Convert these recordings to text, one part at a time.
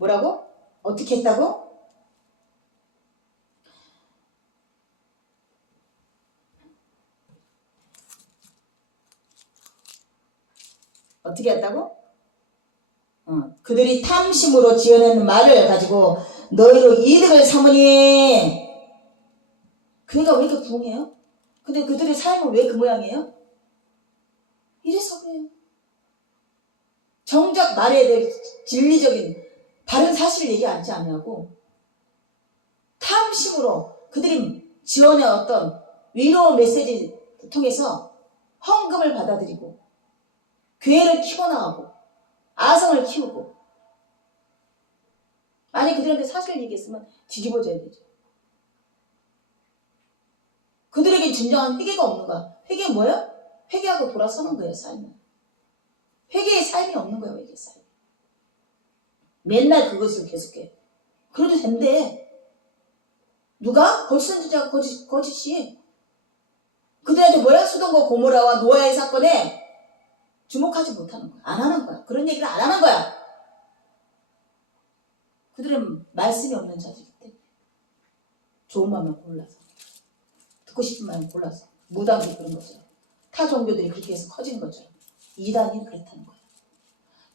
뭐라고? 어떻게 했다고? 어떻게 했다고? 그들이 탐심으로 지어낸 말을 가지고 너희로 이득을 삼으니. 그러니까 왜 이렇게 부흥해요? 근데 그들의 삶은 왜 그 모양이에요? 이래서 그래요. 정작 말해야 될 진리적인 바른 사실을 얘기하지 않냐고. 탐심으로 그들이 지어낸 어떤 위로 메시지 통해서 헌금을 받아들이고 교회를 키워나가고 아성을 키우고. 만약 그들한테 사실을 얘기했으면 뒤집어져야 되죠. 그들에게 진정한 회개가 없는 거야. 회개 뭐예요? 회개하고 돌아서는 거예요. 삶은. 회개의 삶이 없는 거예요. 회개의 삶. 맨날 그것을 계속해. 그래도 된대. 누가? 거짓 선지자가 거짓이. 그들한테 뭐야? 소돔과 고모라와 노아의 사건에 주목하지 못하는 거야. 안 하는 거야. 그런 얘기를 안 하는 거야. 그들은 말씀이 없는 자들이기 때문에. 좋은 말만 골라서. 듣고 싶은 말만 골라서. 무당도 그런 것처럼. 타 종교들이 그렇게 해서 커지는 것처럼. 이단이 그렇다는 거야.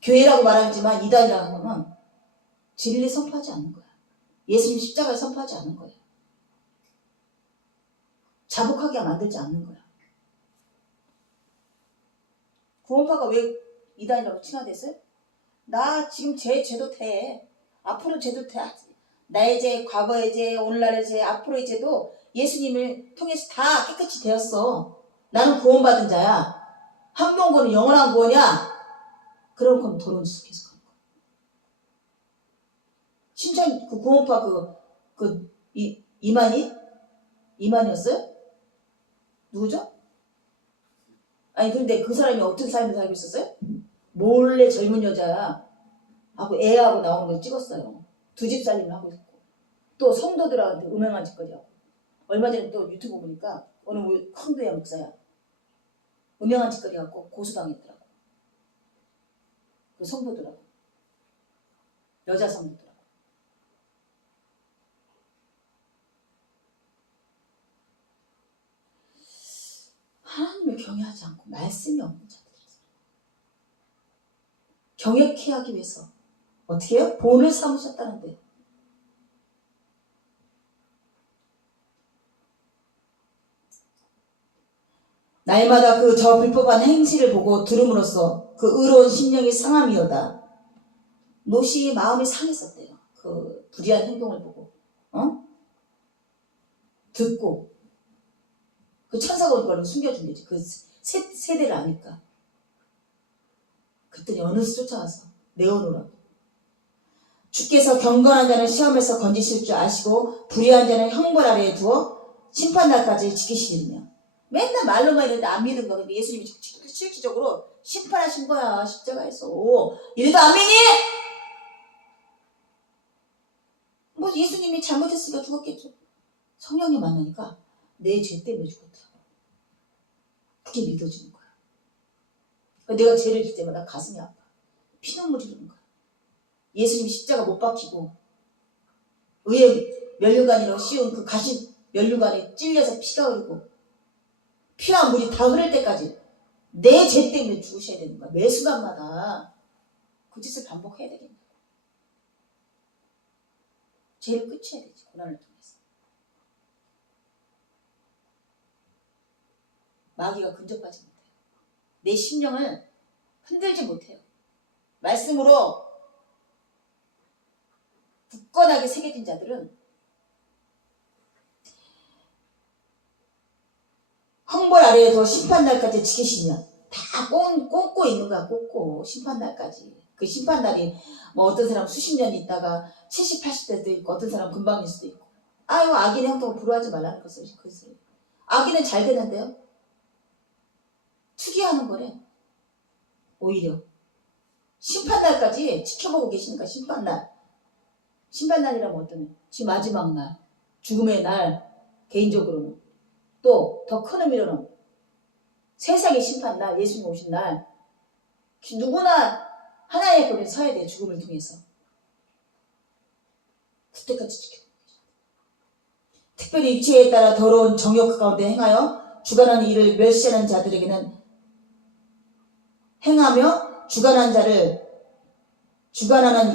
교회라고 말하지만 이단이라고 하면 진리 선포하지 않는 거야. 예수님 십자가를 선포하지 않는 거야. 자복하게 만들지 않는 거야. 구원파가 왜 이단이라고 칭하됐어요? 나 지금 죄도 돼. 앞으로 죄도 돼. 나의 죄, 과거의 죄, 오늘날의 죄, 앞으로의 죄도 예수님을 통해서 다 깨끗이 되었어. 나는 구원받은 자야. 한 번 구원은 영원한 구원이야. 그럼 그럼 더러운 짓을 계속하는 거야. 진짜 그 구원파 이만이었어요? 누구죠? 아니 근데 그 사람이 어떤 삶을 살고 있었어요? 몰래 젊은 여자하고 애하고 나오는 걸 찍었어요. 두 집 살림을 하고 있고 또 성도들한테 음행한 짓거리 하고. 얼마 전에 또 유튜브 보니까 어느 큰 교회 목사야. 음행한 짓거리 하고 고소당했더라고. 그 성도들하고. 여자 성도들하고. 하나님을 경외하지 않고 말씀이 없는 자들이 있어요. 경외케 하기 위해서 어떻게 해요? 본을 삼으셨다는데. 날마다 그 저 불법한 행실을 보고 들음으로써 그 의로운 심령이 상함이로다. 롯이 마음이 상했었대요. 그 불의한 행동을 보고. 듣고 그 천사가 온 걸 숨겨준 거지. 그 세대를 아니까. 그들이 어느새 쫓아와서 내어놓으라고. 주께서 경건한 자는 시험에서 건지실 줄 아시고 불의한 자는 형벌 아래에 두어 심판날까지 지키시리며. 맨날 말로만 이랬는데 안 믿은 거야. 근데 예수님이 실질적으로 심판하신 거야. 십자가에서. 이래도 안 믿니? 뭐 예수님이 잘못했으니까 죽었겠죠. 성령이 만나니까 내 죄 때문에 죽었다. 그게 믿어지는 거야. 내가 죄를 질 때마다 가슴이 아파. 피눈물이 흐르는 거야. 예수님이 십자가 못 박히고 의의 면류관이라고 씌운 그 가시 면류관에 찔려서 피가 흐르고 피와 물이 다 흐를 때까지 내 죄 때문에 죽으셔야 되는 거야. 매 순간마다 그 짓을 반복해야 되겠네. 죄를 끝쳐야 되지. 고난을 통해서. 마귀가 근접하지 못해요. 내 심령을 흔들지 못해요. 말씀으로 굳건하게 새겨진 자들은 형벌 아래에서 심판날까지 지키시며. 다 꽂고 있는 거야. 꽂고 심판날까지. 그 심판날이 뭐 어떤 사람 수십 년 있다가 70, 80대도 있고 어떤 사람 금방일 수도 있고. 아유 악인의 행동을 부러워하지 말라는 것을. 악인은 잘 되는데요. 투기하는 거래. 오히려 심판날까지 지켜보고 계시니까. 심판날이라면 어떠냐. 지 마지막 날, 죽음의 날, 개인적으로는 또 더 큰 의미로는 세상의 심판날, 예수님 오신 날. 누구나 하나의 권에 서야 돼요. 죽음을 통해서. 그때까지 지켜. 특별히 위치에 따라 더러운 정욕 가운데 행하여 주관하는 일을 멸시하는 자들에게는 행하며 주관하는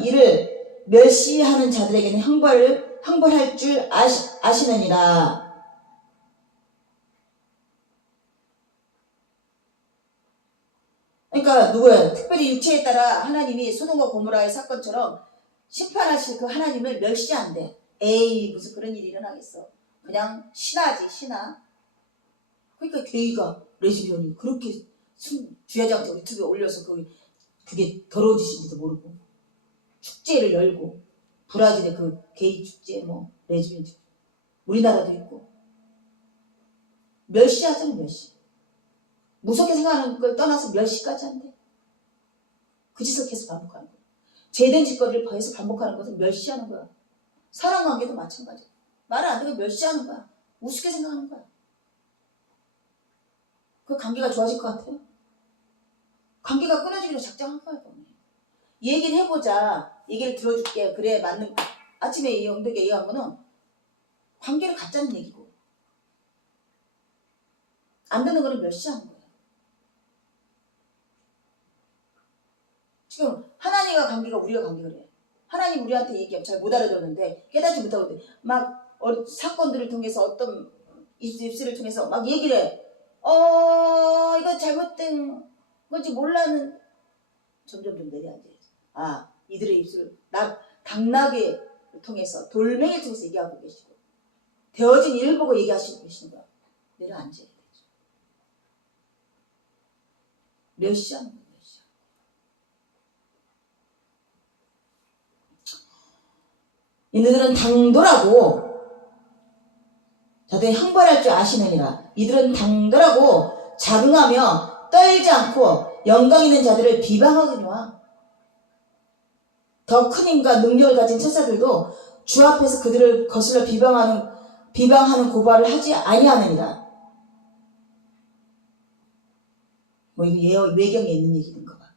일을 멸시하는 자들에게는 형벌할 줄 아시느니라. 그러니까 누구야? 특별히 육체에 따라 하나님이 소돔과 고모라의 사건처럼 심판하실 그 하나님을 멸시한대. 에이 무슨 그런 일이 일어나겠어. 그냥 신하지 신하. 그러니까 게이가 레즈비언이 그렇게 주야장자 유튜브에 올려서 그게 더러운 짓인지도 모르고 축제를 열고 브라질의 그 게이 축제 뭐 레즈비언 축제 우리나라도 있고 멸시하잖아 멸시. 무섭게 생각하는 걸 떠나서 멸시까지 한대. 그 짓을 계속 반복하는 거야. 죄된 짓거리를 계속 반복하는 것은 멸시하는 거야. 사랑관계도 마찬가지야. 말을 안 듣고 멸시하는 거야. 우습게 생각하는 거야. 그 관계가 좋아질 것 같아요? 관계가 끊어지기로 작정한 거야. 얘기를 해보자. 얘기를 들어줄게. 그래 맞는 아침에 이 영덕에 얘기한 거는 관계를 갖자는 얘기고 안 되는 거는 멸시하는 거야. 지금 하나님과 관계가 우리가 관계가 그래. 하나님 우리한테 얘기하면 잘 못 알아들었는데 깨닫지 못하고 막 사건들을 통해서 어떤 입술을 통해서 막 얘기를 해. 이거 잘못된 건지 몰라는 점점 내려앉아야지. 이들의 입술을 당나귀를 통해서 돌멩이를 통해서 얘기하고 계시고 되어진 일 보고 얘기하시고 계시는 거야. 내려앉아야 되죠. 멸시하는 거야. 이들은 당돌하고 자들이 형벌할 줄 아시느니라. 이들은 당돌하고 자긍하며 떨지 않고 영광 있는 자들을 비방하거니와 더 큰 힘과 능력을 가진 천사들도 주 앞에서 그들을 거슬러 비방하는 고발을 하지 아니하느니라. 뭐 이거 외경에 있는 얘기인가 봐.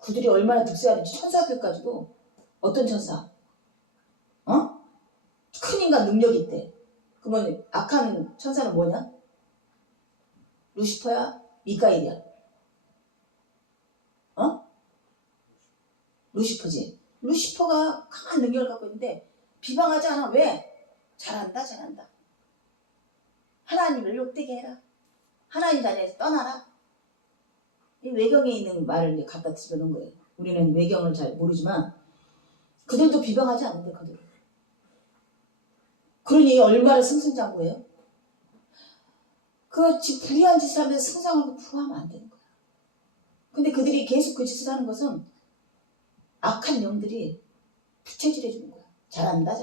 그들이 얼마나 득세하는지 천사들까지도 어떤 천사? 큰 힘과 능력이 있대. 그러면 악한 천사는 뭐냐? 루시퍼야? 미카엘이야? 루시퍼지. 루시퍼가 강한 능력을 갖고 있는데 비방하지 않아. 왜? 잘한다. 하나님을 욕되게 해라. 하나님 자리에서 떠나라. 이 외경에 있는 말을 갖다 집어넣은 거예요. 우리는 외경을 잘 모르지만 그들도 비방하지 않는데 그들은. 그러니 얼마나 승승장구해요? 지금 불의한 짓을 하면서 승상하고 부하면 안 되는 거야. 근데 그들이 계속 그 짓을 하는 것은 악한 영들이 부채질해 주는 거야. 잘한다.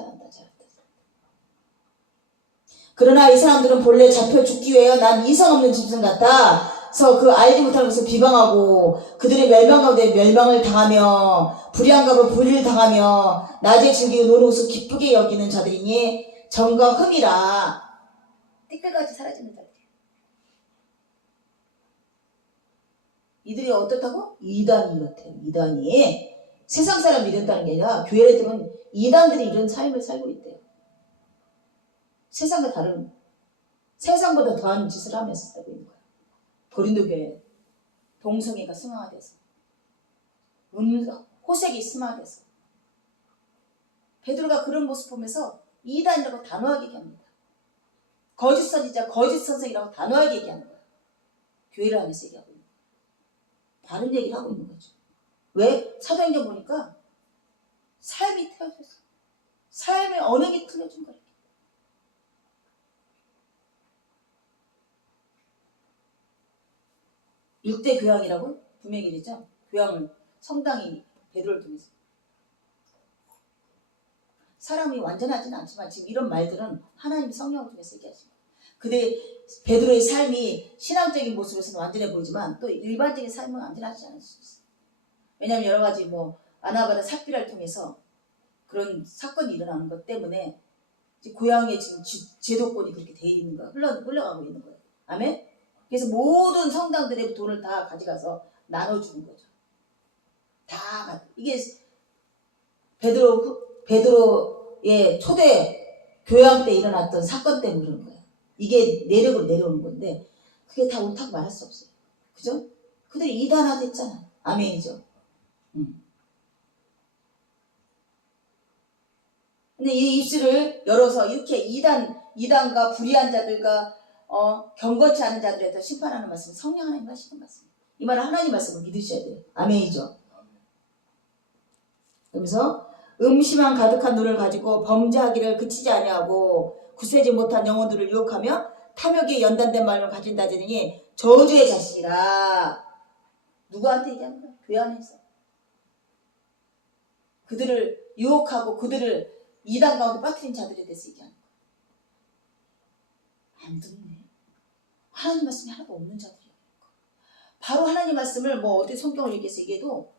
그러나 이 사람들은 본래 잡혀 죽기 위하여 난 이성 없는 짐승 같다. 그래서 그 알지 못하는 것을 비방하고 그들의 멸망 가운데 멸망을 당하며 불의한 가운데 불의를 당하며 낮에 즐기고 노는 것을 기쁘게 여기는 자들이니 정과 흠이라. 띠끌같이 사라지는 자들. 이들이 어떻다고? 이단이 이렇대요. 이단이 세상 사람 이런다는 게 아니라 교회에 들어온 이단들이 이런 삶을 살고 있대요. 세상과 다른 세상보다 더한 짓을 하면서 살고 있는 거야. 고린도 교회 동성애가 승화돼서 호색이 승화돼서 베드로가 그런 모습 보면서 이단이라고 단호하게 얘기합니다. 거짓 선지자, 거짓 선생이라고 단호하게 얘기하는 거야. 교회를 하면서 얘기하고 있는 거야. 바른 얘기를 하고 있는 거죠. 왜? 사도행전 보니까 삶이 틀어졌어. 삶의 언행이 틀어진 거야. 일대 교양이라고 분명히 얘기했죠. 교양을 성당이 베드로를 통해서. 사람이 완전하지는 않지만 지금 이런 말들은 하나님 성령을 통해서 얘기하신 거예요. 근데 베드로의 삶이 신앙적인 모습에서는 완전해 보이지만 또 일반적인 삶은 완전하지 않을 수 있어요. 왜냐하면 여러 가지 아나바나 삽비라를 통해서 그런 사건이 일어나는 것 때문에 고향에 지금 제도권이 그렇게 돼 있는 거야. 흘러가고 있는 거예요. 아멘? 그래서 모든 성당들의 돈을 다 가져가서 나눠주는 거죠. 이게 베드로의 초대 교양 때 일어났던 사건 때문에 그런 거야. 이게 내력으로 내려오는 건데 그게 다 옳다고 말할 수 없어요. 그죠? 그들이 이단화 됐잖아. 아멘이죠. 근데 이 입술을 열어서 이렇게 이단과 불의한 자들과 경건치 않은 자들에 대해 심판하는 말씀, 성령 하나님 하시는 말씀. 이 말은 하나님 말씀을 믿으셔야 돼요. 아멘이죠. 그러면서 음심한 가득한 눈을 가지고 범죄하기를 그치지 아니하고 굳세지 못한 영혼들을 유혹하며 탐욕에 연단된 마음을 가진다더니 저주의 자식이라. 누구한테 얘기하는 거야? 교회 안에서. 그들을 유혹하고 그들을 이단 가운데 빠뜨린 자들에 대해서 얘기하는 거야. 안 듣네. 하나님 말씀이 하나도 없는 자들이야. 바로 하나님 말씀을 어디 성경을 얘기해도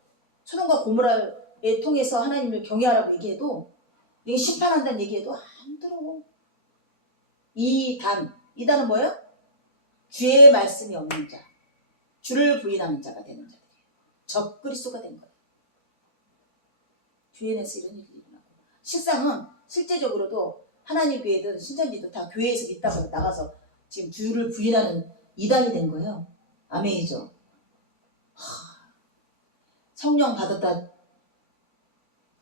소돔과 고모라에 통해서 하나님을 경외하라고 얘기해도 이게 심판한다는 얘기해도 안 들어. 이단은 뭐예요? 주의 말씀이 없는 자, 주를 부인하는 자가 되는 자들이에요. 적그리스도가 된 거예요. 교회 내에서 이런 일이 일어나고 실상은 실제적으로도 하나님 교회든 신천지도 다 교회에서 믿다가 나가서 지금 주를 부인하는 이단이 된 거예요. 아멘이죠. 성령 받았다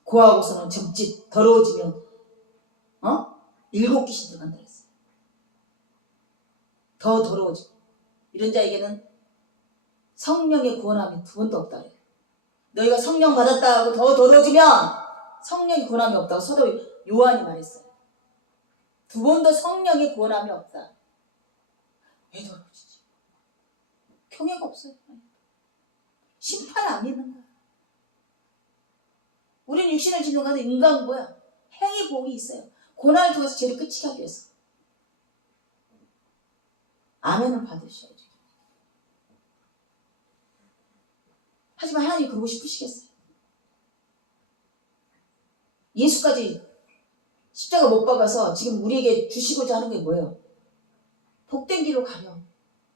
고하고서는 점집 더러워지면 7 귀신 들어간다 그랬어요. 더 더러워지고 이런 자에게는 성령의 구원함이 2번도 없다 그래요. 너희가 성령 받았다 하고 더 더러워지면 성령의 구원함이 없다고 사도 요한이 말했어요. 2번도 성령의 구원함이 없다. 왜 더러워지지? 경외가 없어요. 심판 안 믿는 거야. 우리는 육신을 짓는 거는 인간보야. 행위 보응이 있어요. 고난을 통해서 죄를 끝이게 하기 위해서. 아멘을 받으셔야죠. 하지만 하나님 그러고 싶으시겠어요? 예수까지 십자가 못 박아서 지금 우리에게 주시고자 하는 게 뭐예요? 복된 길로 가려.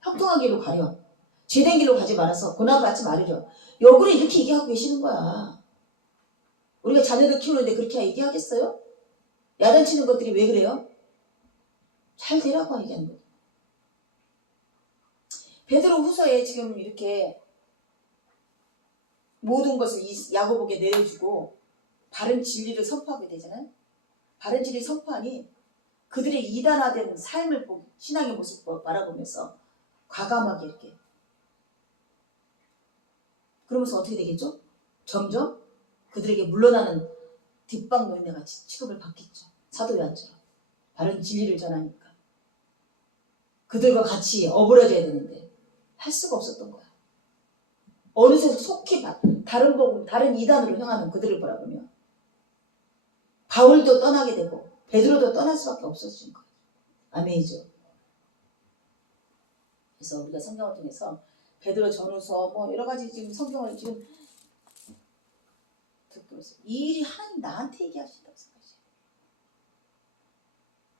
형통한 길로 가려. 죄된 길로 가지 말아서 고난 받지 말으려. 역으로 이렇게 얘기하고 계시는 거야. 우리가 자녀들 키우는데 그렇게 얘기하겠어요? 야단치는 것들이 왜 그래요? 잘 되라고 얘기하는 거예요. 베드로 후서에 지금 이렇게 모든 것을 야고보에게 내려주고 바른 진리를 선포하게 되잖아요. 바른 진리 선포하니 그들의 이단화된 삶을 보고 신앙의 모습을 바라보면서 과감하게 이렇게 그러면서 어떻게 되겠죠? 점점 그들에게 물러나는 뒷방 노인네 같이 취급을 받겠죠. 사도 요한처럼 바른 진리를 전하니까 그들과 같이 어우러져야 되는데 할 수가 없었던 거야. 어느새 속히 다른 복음, 다른 이단으로 향하는 그들을 바라보며 바울도 떠나게 되고 베드로도 떠날 수밖에 없었던 거예요. 아멘이죠. 그래서 우리가 성경을 통해서 베드로 전후서 여러 가지 지금 성경을 지금 듣고 있어요. 이 일이 하나님 나한테 얘기하신다고 생각하세요.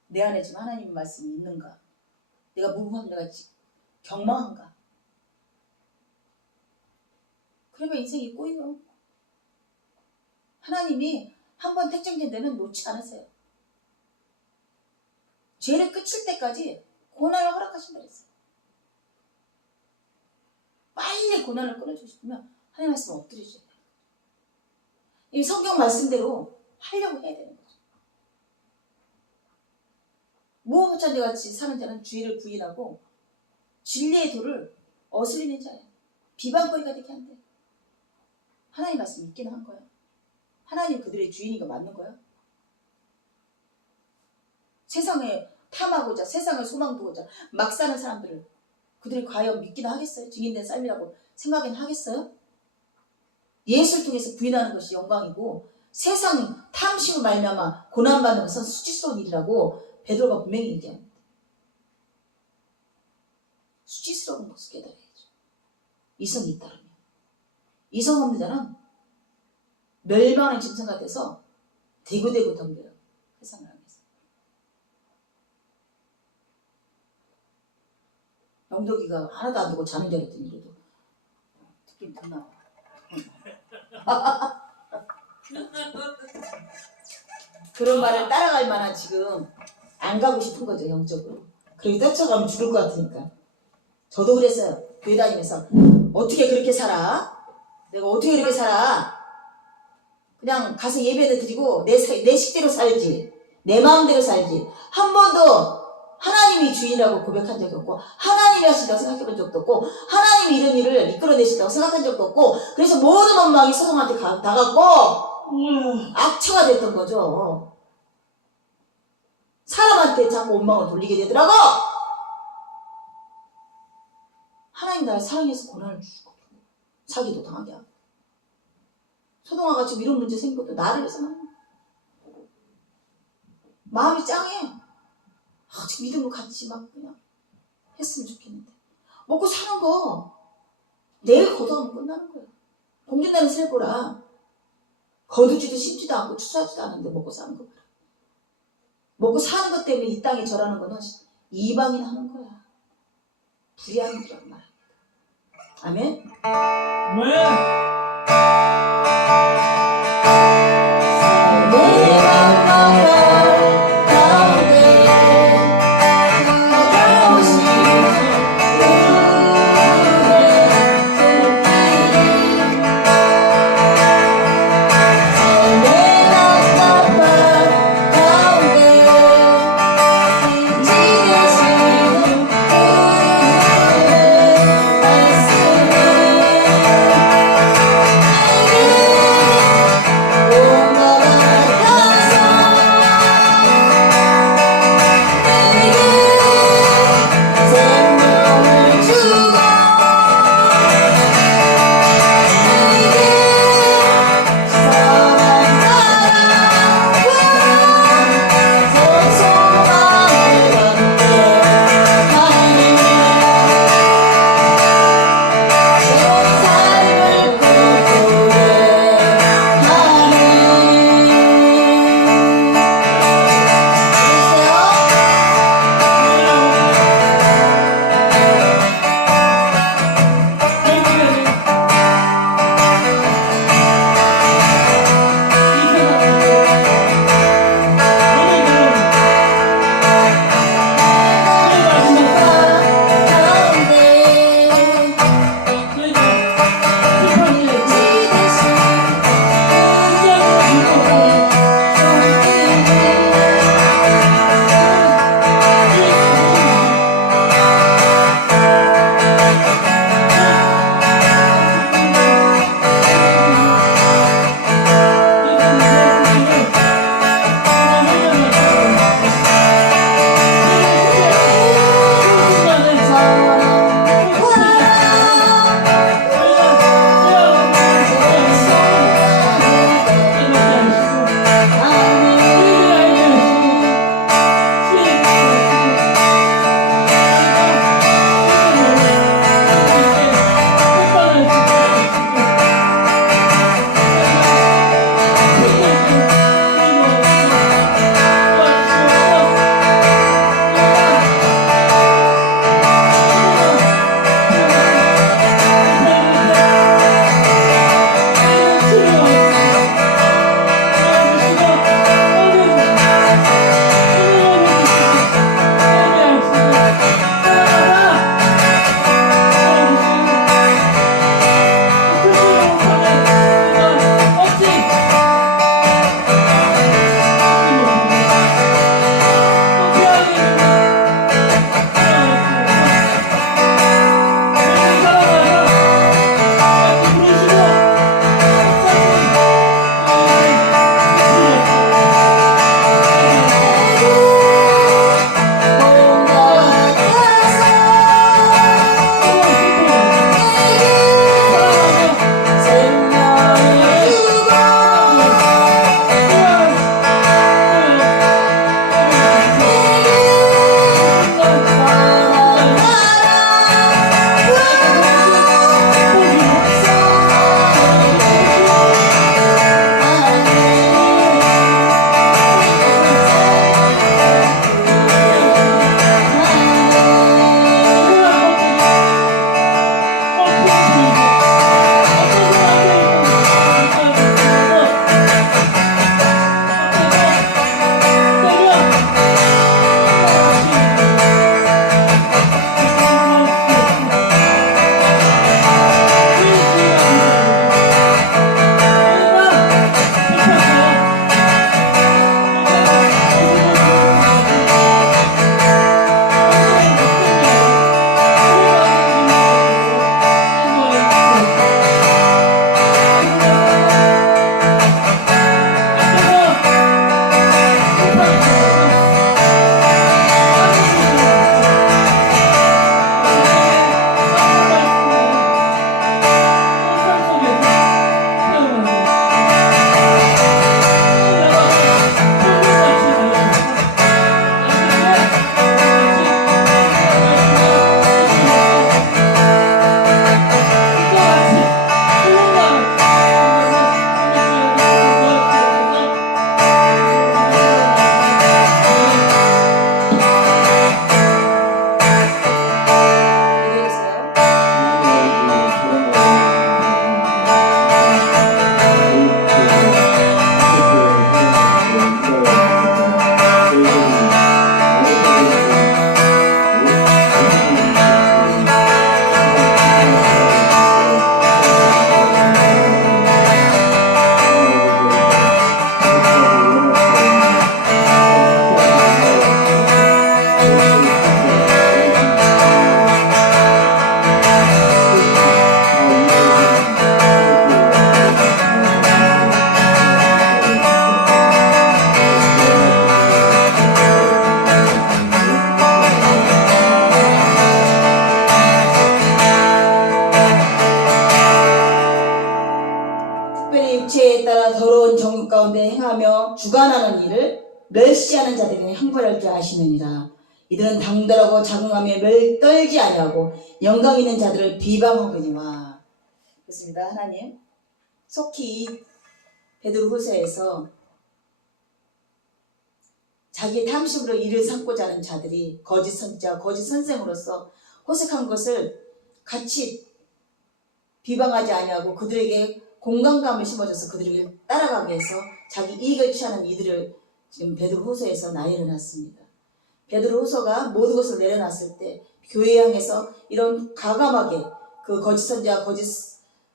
내 안에 지금 하나님 말씀이 있는가? 내가 무부한 내가 경망한가? 그러면 인생이 꼬여요. 하나님이 한번 택정된 데는 놓지 않으세요. 죄를 끝일 때까지 고난을 허락하신다 그랬어요. 빨리 고난을 끊어주고 싶으면 하나님 말씀을 엎드려줘야 돼요. 이 성경 말씀대로 하려고 해야 되는 거죠. 무법자들 같이 사는 자는 주의를 부인하고 진리의 도를 어슬리는 자예요. 비방거리가 되게 한대. 하나님 말씀 있기는 한 거야. 하나님 그들의 주인인 거 맞는 거야? 세상에 탐하고자 세상을 소망 두고자 막 사는 사람들을 그들이 과연 믿기는 하겠어요? 증인된 삶이라고 생각은 하겠어요? 예수를 통해서 부인하는 것이 영광이고 세상 탐심을 말미암아 고난받는 것은 수치스러운 일이라고 베드로가 분명히 얘기합니다. 수치스러운 것을 깨달아야죠. 이성이 있다면. 이성 없는 자는 멸망의 짐승가 돼서 대구대구 덤벼요. 세상을 향해서. 영덕이가 하나도 안 두고 자는 줄 알았더니 그래도 듣긴 듣나 봐. 그런 말을 따라갈 만한 지금 안 가고 싶은 거죠, 영적으로. 그리고 쫓아가면 죽을 것 같으니까. 저도 그랬어요. 교회 다니면서 어떻게 그렇게 살아? 내가 어떻게 그렇게 살아? 그냥 가서 예배를 드리고 내 식대로 살지, 내 마음대로 살지. 한 번도 하나님이 주인이라고 고백한 적이 없고, 하나님이 하신다고 생각해본 적도 없고, 하나님이 이런 일을 이끌어내신다고 생각한 적도 없고, 그래서 모든 원망이 소송한테 다 갔고 악처가 됐던 거죠. 사람한테 자꾸 원망을 돌리게 되더라고. 하나님 나를 사랑해서 고난을 주시고 사기도 당하게 하고. 소동아가 지금 이런 문제 생긴 것도 나를 위해서만. 마음이 짱해. 지금 믿음으로 같이 막 그냥 했으면 좋겠는데. 먹고 사는 거 내일 거두하면 끝나는 거야. 공준나는 살거라. 거두지도 심지도 않고 추수하지도 않는데 먹고 사는 거. 먹고 사는 것 때문에 이 땅에 절하는 거는 이방인 하는 거야. 불의함이라고 말합니다. 아멘. 왜? 육체에 따라 더러운 정욕 가운데 행하며 주관하는 일을 멸시하는 자들에게 형벌할 줄 아시느니라. 이들은 당돌하고 자긍하며 떨지 아니하고 영광 있는 자들을 비방하거니와. 그렇습니다. 하나님 속히 베드로후서에서 자기의 탐심으로 일을 삼고자 하는 자들이 거짓 선지자, 거짓 선생으로서 호색한 것을 같이 비방하지 아니하고 그들에게 공감감을 심어줘서 그들에게 따라가기 위해서 자기 이익을 취하는 이들을 지금 베드로후서에서 나열해놨습니다. 베드로후서가 모든 것을 내려놨을 때 교회 향해서 이런 과감하게 그 거짓 선지자, 거짓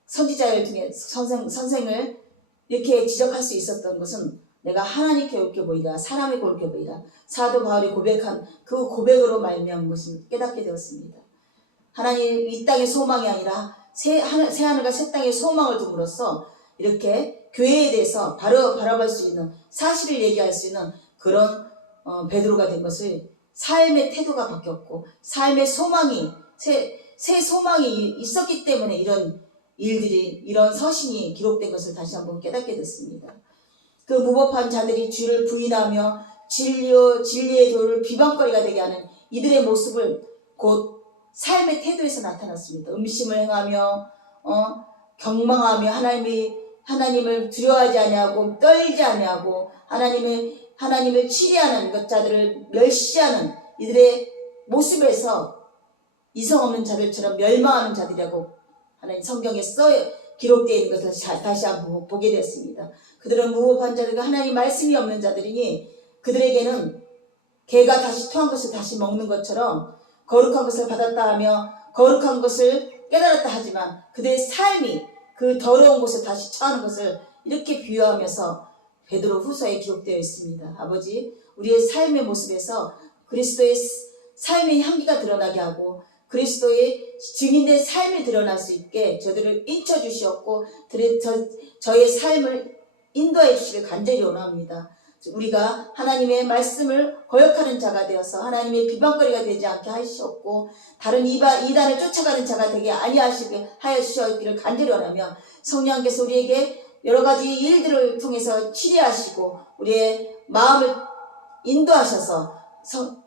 선지자를 통해 선생을 이렇게 지적할 수 있었던 것은 내가 하나님께 옳게 보이다, 사람에게 옳게 보이다, 사도 바울이 고백한 그 고백으로 말미암은 것을 깨닫게 되었습니다. 하나님 이 땅의 소망이 아니라 새 하늘과 새 땅의 소망을 둠으로써 이렇게 교회에 대해서 바로 바라볼 수 있는 사실을 얘기할 수 있는 그런 베드로가 된 것을 삶의 태도가 바뀌었고 삶의 소망이 새 소망이 있었기 때문에 이런 일들이 이런 서신이 기록된 것을 다시 한번 깨닫게 됐습니다. 그 무법한 자들이 주를 부인하며 진리의 도를 비방거리가 되게 하는 이들의 모습을 곧 삶의 태도에서 나타났습니다. 음심을 행하며 경망하며 하나님을 두려워하지 아니하고 떨지 아니하고 하나님을 치리하는 것자들을 멸시하는 이들의 모습에서 이성 없는 자들처럼 멸망하는 자들이라고 하나님 성경에 기록되어 있는 것을 다시 한번 보게 되었습니다. 그들은 무법한 자들과 하나님 말씀이 없는 자들이니 그들에게는 개가 다시 토한 것을 다시 먹는 것처럼 거룩한 것을 받았다 하며 거룩한 것을 깨달았다 하지만 그들의 삶이 그 더러운 곳에 다시 처하는 것을 이렇게 비유하면서 베드로 후서에 기록되어 있습니다. 아버지, 우리의 삶의 모습에서 그리스도의 삶의 향기가 드러나게 하고 그리스도의 증인된 삶이 드러날 수 있게 저들을 인쳐주시었고 저의 삶을 인도해 주시길 간절히 원합니다. 우리가 하나님의 말씀을 거역하는 자가 되어서 하나님의 비방거리가 되지 않게 하시었고 다른 이단을 쫓아가는 자가 되게 아니하시게 하여 주시기를 간절히 원하며 성령께서 우리에게 여러 가지 일들을 통해서 치료하시고 우리의 마음을 인도하셔서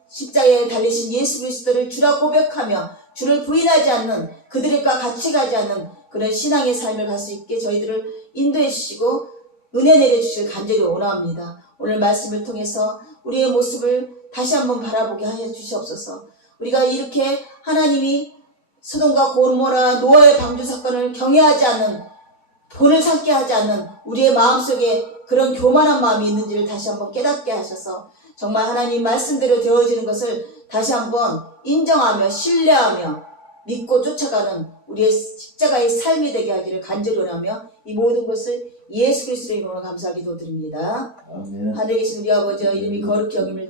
십자가에 달리신 예수 그리스도를 주라 고백하며 주를 부인하지 않는 그들과 같이 가지 않는 그런 신앙의 삶을 갈 수 있게 저희들을 인도해 주시고 은혜 내려주실 간절히 원합니다. 오늘 말씀을 통해서 우리의 모습을 다시 한번 바라보게 하여 주시옵소서. 우리가 이렇게 하나님이 소돔과 고모라 노아의 방주 사건을 경외하지 않는 본을 삼게 하지 않는 우리의 마음속에 그런 교만한 마음이 있는지를 다시 한번 깨닫게 하셔서 정말 하나님 말씀대로 되어지는 것을 다시 한번 인정하며 신뢰하며 믿고 쫓아가는 우리의 십자가의 삶이 되게 하기를 간절히 원하며 이 모든 것을 예수 그리스도의 이름으로 감사하기 도드립니다. 아멘. 하늘에 계신 우리 아버지여 이름이 거룩히 여김을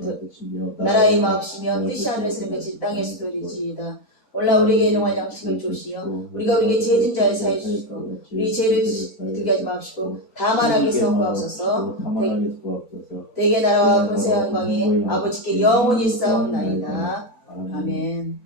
나라의 마음이시며 뜻이 하늘에서 같이 땅에서도 이루어지이다. 올라 우리에게 일용할 양식을 주시며 우리가 우리에게 죄진 자를 사해 주시고 우리 죄를 들게 하지 마시고 다만 하게 구하옵소서. 대개 나라와 권세와 영광이 아버지께 영원히 싸움나이다. 아멘.